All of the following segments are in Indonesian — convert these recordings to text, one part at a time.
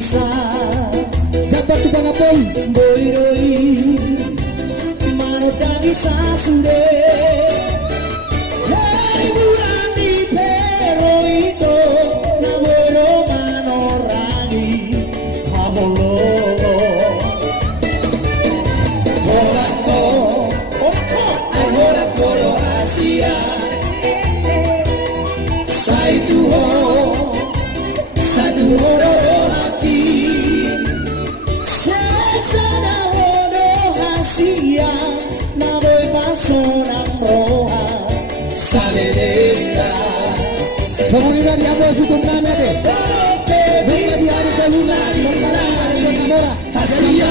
bisa jabat tubanapun boiroi manut dan bisa sunde hei bulan di pero itu namoro manorangi hamolo orako orako Asia satu hati sesana wono hasia naboy pasonang roha salelenda semuanya di atas hukum nana deh mereka di hari kelima mengkalang hari Namora hasia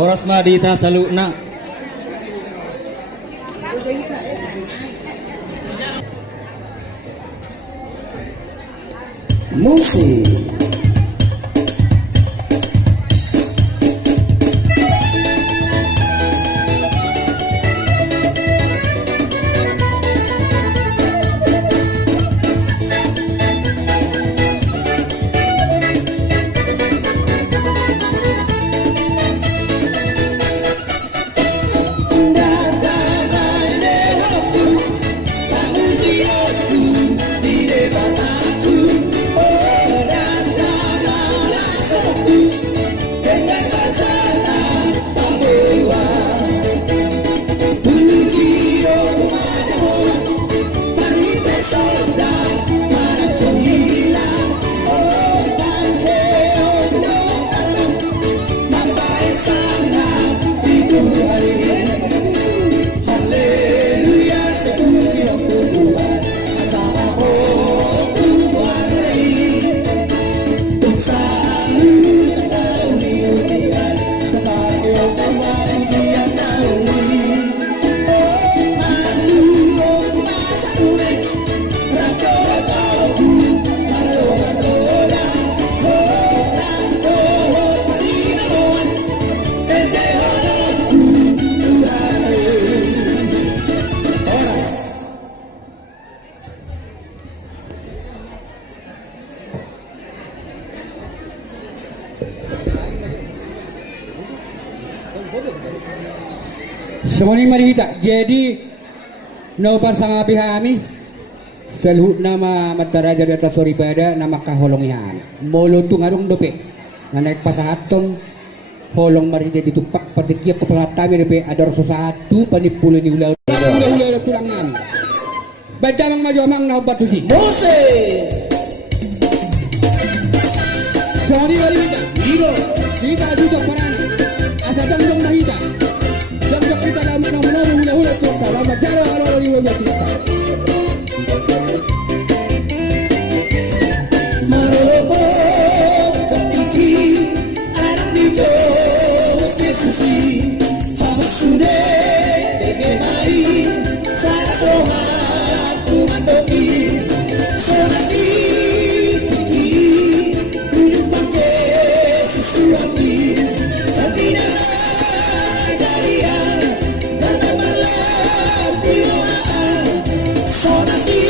Horas Madita saluna musik Semuanya mari kita. Jadi naupan sang api kami. Saluhut nama mataraja di atas soribada nama kaholong ihan. Molo tungarong dope. Na naik pasahaton holong mari jadi tupak patikiap kepelatami dope ada orang satu panipulo di ulah tulang nami. Badamang maju amang na batu si. Mose. Soni mari kita. Kita duduk parana. Asa dong mahita. Dong kita lama na hula tuka lama jalo alo liwo kita. Marobo tiki arang dito sesusi hapsude degemai sana soha kumandoki sonati tiki duduk pake sesuaki katina jaria karena malas diwaan sonati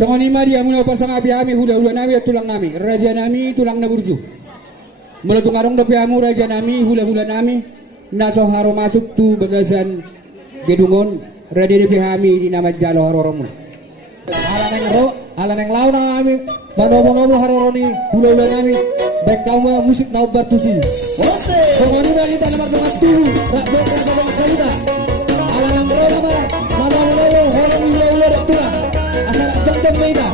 Songonima dia muna pasang api kami hula-hula nami at tulang nami. Raja nami tulang na burju. Mula tungarong na piamu raja nami hula-hula nami. Naso haro masuk tu bagasan gedungon. Raja na pihami di nama jalo haro muna. ala neng launa kami manomo haroroni hula-hula kami baik kamu musik naubar tusi Ose songonuna kita nomor 27 rak bok sama kalita ala nang rola mara manomo horong hula-hula dak tula asal jeng meida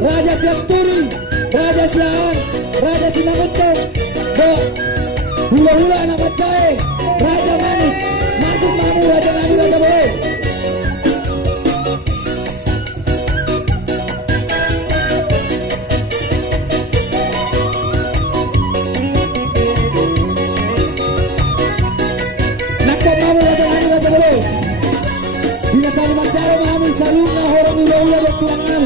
Raja siap turi, Raja siang, Raja sinangutong, bo, hula-hula anak macai, Raja manik, masuk mamu Raja Nabi Raja boleh. Nakap mamu Raja Nabi Raja boleh. Bila sali macaro mamu saluna horong hula-hula bertuangan.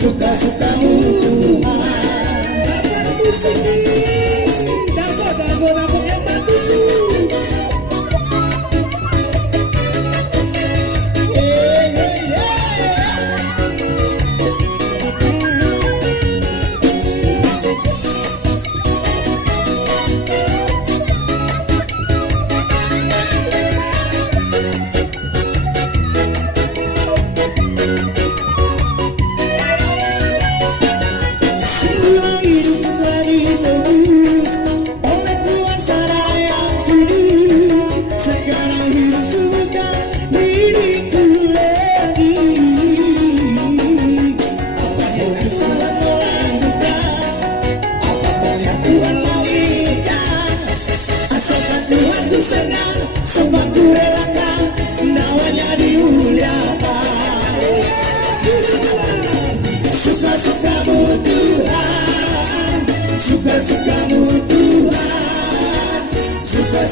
Suka-sukamu Tuhan. Dapat musik dago yang batu.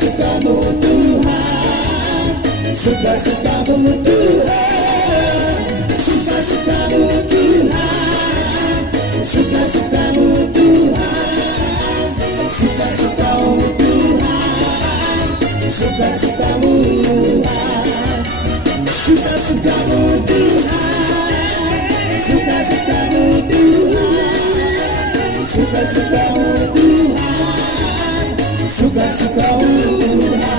suka-sukamu Tuhan, suka-sukamu Tuhan, suka-sukamu Tuhan, suka-sukamu Tuhan, suka-sukamu Tuhan, suka-sukamu Tuhan, suka-sukamu Tuhan, suka-sukamu Tuhan, suka-sukamu Tuhan, suka-sukamu Tuhan.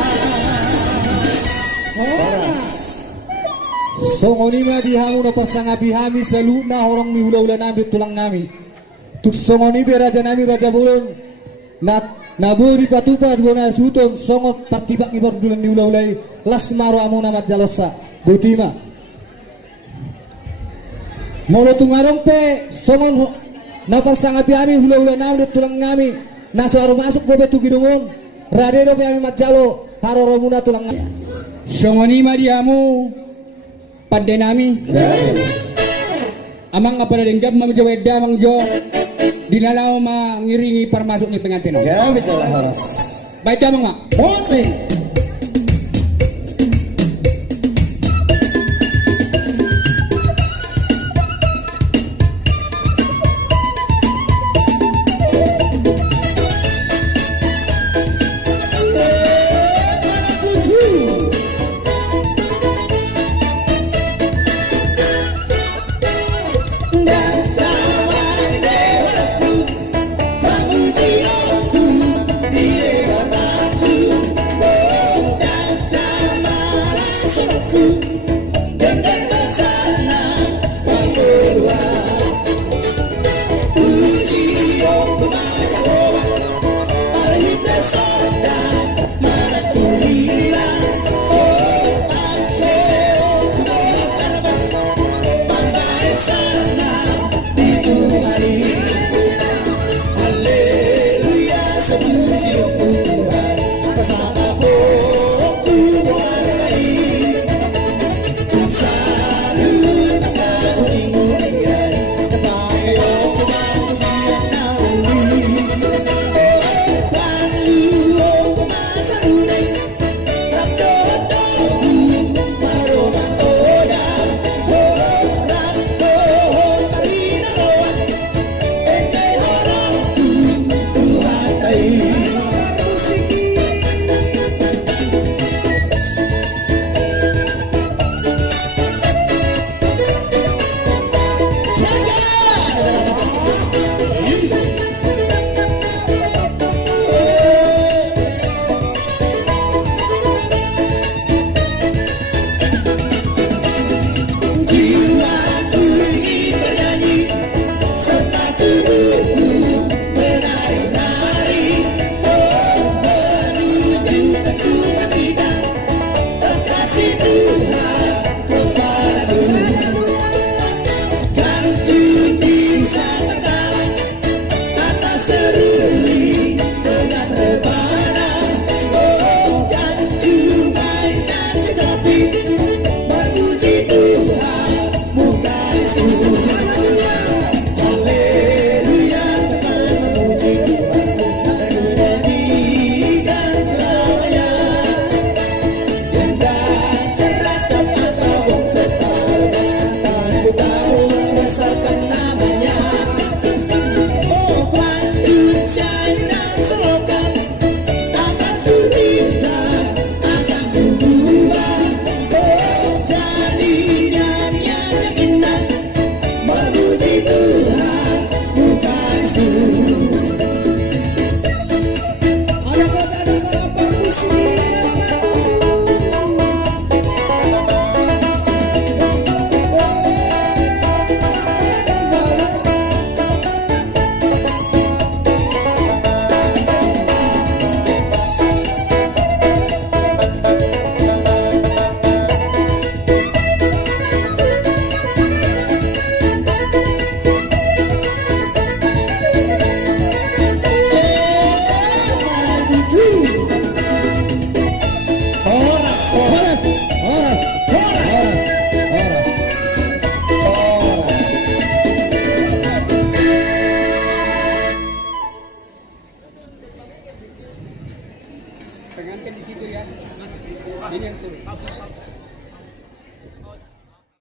Songoni ma di hamu no persangapi hami saluna horong ni hula-hula nami tulang nami. Tuk songoni be raja nami raja bulun. Naburi patupa dua suton songo partibak ibar dulan ni hula-hulai las maro amu namat jalosa butima. Molo tungarong pe songon na persangapi hami hula-hula nami tulang nami. Naso aru masuk gobe tu gidungon. Radero pe hami mat jalo haroromuna tulang nami. Songoni mariamu pada nami amang apa denggap mamjaweda mangjo dilalau ma ngiringi permasuk ni pengantin Ya bicara horas. baik amang mak Mose.